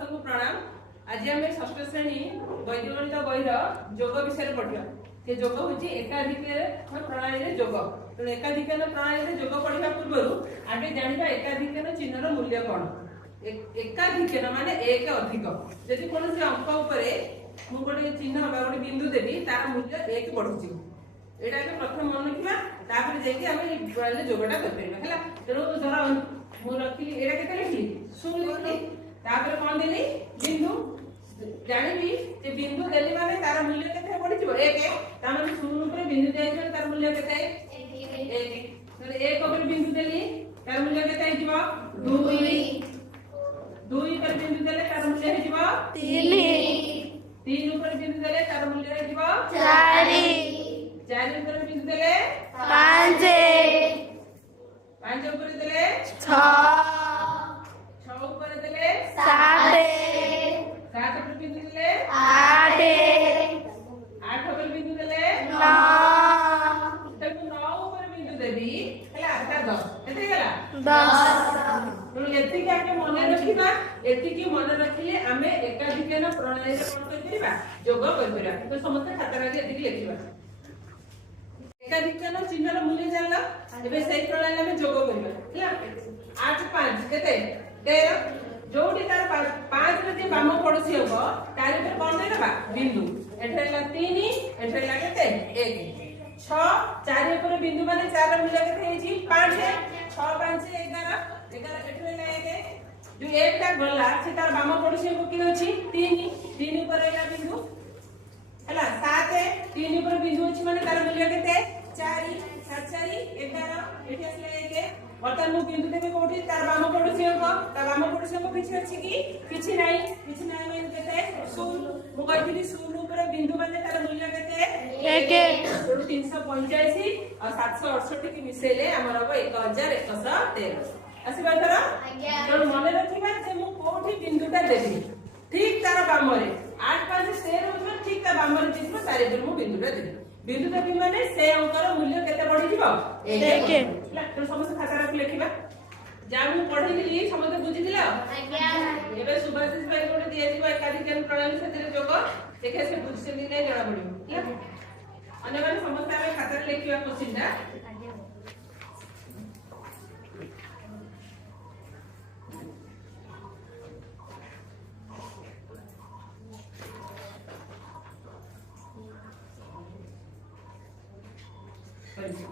समस्त को प्रणाम। आज आम षष्ठ श्रेणी वैदिक गणित बहिर योग विषय पढ़ा। से योग हूँ एकाधिक प्रणाली योग। तेणु एकाधिक प्रणाली योग पढ़ा पूर्व आगे जाना एकाधिक चिन्हर मूल्य कौन। एकाधिक माने एक अधिक जदि कौन से अंक उपरे मु गोटे चिन्ह गोटे बिंदु देवी तार मूल्य एक बढ़ुची। यहाँ प्रथम मन रखा प्रणाली जोगटा कर। तेणु धर मु रखिली एटा केते लिखली शून्य लिखली तापर कोन देली बिंदु जानिबी जे बिंदु देली माने तार मूल्य केते पड़ी जिवो 1 ता माने शून्य ऊपर बिंदु देइछन तार मूल्य केते 1 तले 1 ऊपर बिंदु देली तार मूल्य केते जिवो 2 पर बिंदु देले तार मूल्य हे जिवो 3 ऊपर बिंदु देले तार मूल्य हे जिवो 4 ऊपर बिंदु देले 5 ऊपर देले 6 ऊपर देले 7 ऊपर बिंदु देले 8 ऊपर बिंदु देले 9 तब 9 ऊपर बिंदु देबी हला आता 10 केते गेला 10। तो एति के आके मन रखिबा एति की मन रखिले हमें एकाधिक न प्रणाली से कोन कर परिबा योग कर परिबा। तो समस्त खाता रे एति की लिखिबा एकाधिक चिन्हर मूल्य जानला एबे सही प्रणाली में जोग करबा हला 8 5 केते 13 जोडी तार 5 रे जे बाम पड़ोसी होबो तार ऊपर कोन देबा बिंदु एठेला 3 एठेला केते 1 6 4 ऊपर बिंदु माने 4 र मूल्य केते हेची 5 6 5 11 एठेला 1 जो 1 ता गला से तार बाम पड़ोसी को कि अछि 3 ऊपर एला बिंदु हला 7 3 ऊपर बिंदु अछि माने तार मूल्य केते 4 7 4 11 एठी असले 1 वर्तमान मु बिंदु देबे कोठी तार बाम पड़ोसी को ता बाम पड़ोसी को किछि अछि कि किछि नाही माने केते 0 मु कहथिली 0 ऊपर बिंदु माने तार मूल्य केते 1 तो 385 और 768 की मिसेले हमर हो 1113 आसीबा तर तो मने रखिबा जे मु कोठी बिंदुटा देबी ठीक तार बाम रे 8 5 13 ऊपर ठीक ता बाम रे जिसको तारे पर मु बिंदुटा देबी बिंदु देबी माने से अंकर मूल्य केते बढ़ी जिवो 1 तो समस्त खाता रख लिखिबा जा मु पढिली समस्त बुझि दिला आज्ञा एबे सुभाषिस भाई कोटे दिए दिबा एकाधिक प्रणाली से जोग देखे से बुझि से नहीं जणा पड़िबो अन्य माने समस्त आमे खाता रे लिखिबा क्वेश्चन दा Thank you.